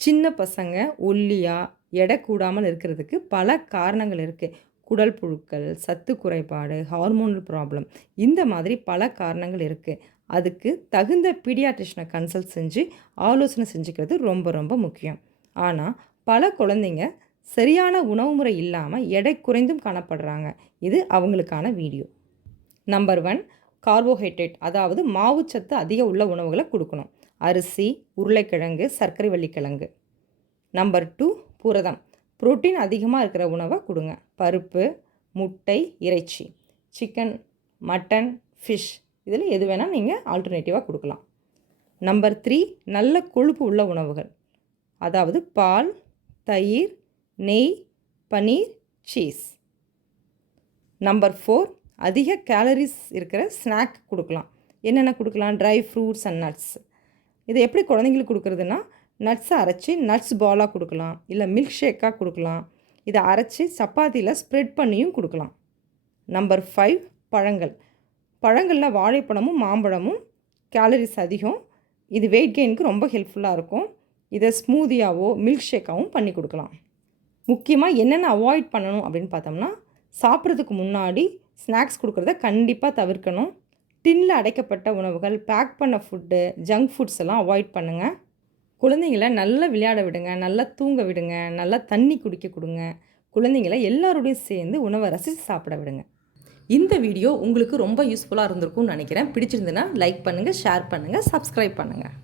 சின்ன பசங்க ஒல்லியாக எடை கூடாமல் இருக்கிறதுக்கு பல காரணங்கள் இருக்குது. குடல் புழுக்கள், சத்து குறைபாடு, ஹார்மோனல் ப்ராப்ளம், இந்த மாதிரி பல காரணங்கள் இருக்குது. அதுக்கு தகுந்த பீடியாட்ரிஷனை கன்சல்ட் செஞ்சு ஆலோசனை செஞ்சுக்கிறது ரொம்ப ரொம்ப முக்கியம். ஆனால் பல குழந்தைங்க சரியான உணவு முறை இல்லாமல் எடை குறைந்தும் காணப்படுறாங்க. இது அவங்களுக்கான வீடியோ. நம்பர் 1, கார்போஹைட்ரேட், அதாவது மாவுச்சத்து அதிக உள்ள உணவுகளை கொடுக்கணும். அரிசி, உருளைக்கிழங்கு, சர்க்கரை வள்ளிக்கிழங்கு. நம்பர் 2, புரதம், புரோட்டீன் அதிகமாக இருக்கிற உணவை கொடுங்க. பருப்பு, முட்டை, இறைச்சி, சிக்கன், மட்டன், ஃபிஷ், இதில் எது வேணால் நீங்கள் ஆல்டர்னேட்டிவாக கொடுக்கலாம். நம்பர் 3, நல்ல கொழுப்பு உள்ள உணவுகள், அதாவது பால், தயிர், நெய், பனீர், சீஸ். நம்பர் 4, அதிக கேலரிஸ் இருக்கிற ஸ்நாக் கொடுக்கலாம். என்னென்ன கொடுக்கலாம்? Dry fruits and nuts. இதை எப்படி குழந்தைங்களுக்கு கொடுக்குறதுனா, நட்ஸை அரைச்சி நட்ஸ் பாலாக கொடுக்கலாம், இல்லை மில்க் ஷேக்காக கொடுக்கலாம். இதை அரைச்சி சப்பாத்தியில் ஸ்ப்ரெட் பண்ணியும் கொடுக்கலாம். நம்பர் 5, பழங்கள். பழங்களில் வாழைப்பழமும் மாம்பழமும் கேலரிஸ் அதிகம். இது வெயிட் கெயினுக்கு ரொம்ப ஹெல்ப்ஃபுல்லாக இருக்கும். இதை ஸ்மூதியாவோ மில்க் ஷேக்காகவும் பண்ணி கொடுக்கலாம். முக்கியமாக என்னென்ன அவாய்ட் பண்ணணும் அப்படின்னு பார்த்தோம்னா, சாப்பிட்றதுக்கு முன்னாடி ஸ்நாக்ஸ் கொடுக்குறத கண்டிப்பாக தவிர்க்கணும். டின்னில் அடைக்கப்பட்ட உணவுகள், பேக் பண்ண ஃபுட்டு, ஜங்க் ஃபுட்ஸ் எல்லாம் அவாய்ட் பண்ணுங்கள். குழந்தைங்கள நல்லா விளையாட விடுங்க, நல்லா தூங்க விடுங்க, நல்லா தண்ணி குடிக்க கொடுங்க. குழந்தைங்கள எல்லாரோடையும் சேர்ந்து உணவை ரசித்து சாப்பிட விடுங்க. இந்த வீடியோ உங்களுக்கு ரொம்ப யூஸ்ஃபுல்லாக இருந்திருக்கும்னு நினைக்கிறேன். பிடிச்சிருந்துன்னா லைக் பண்ணுங்கள், ஷேர் பண்ணுங்கள், சப்ஸ்கிரைப் பண்ணுங்கள்.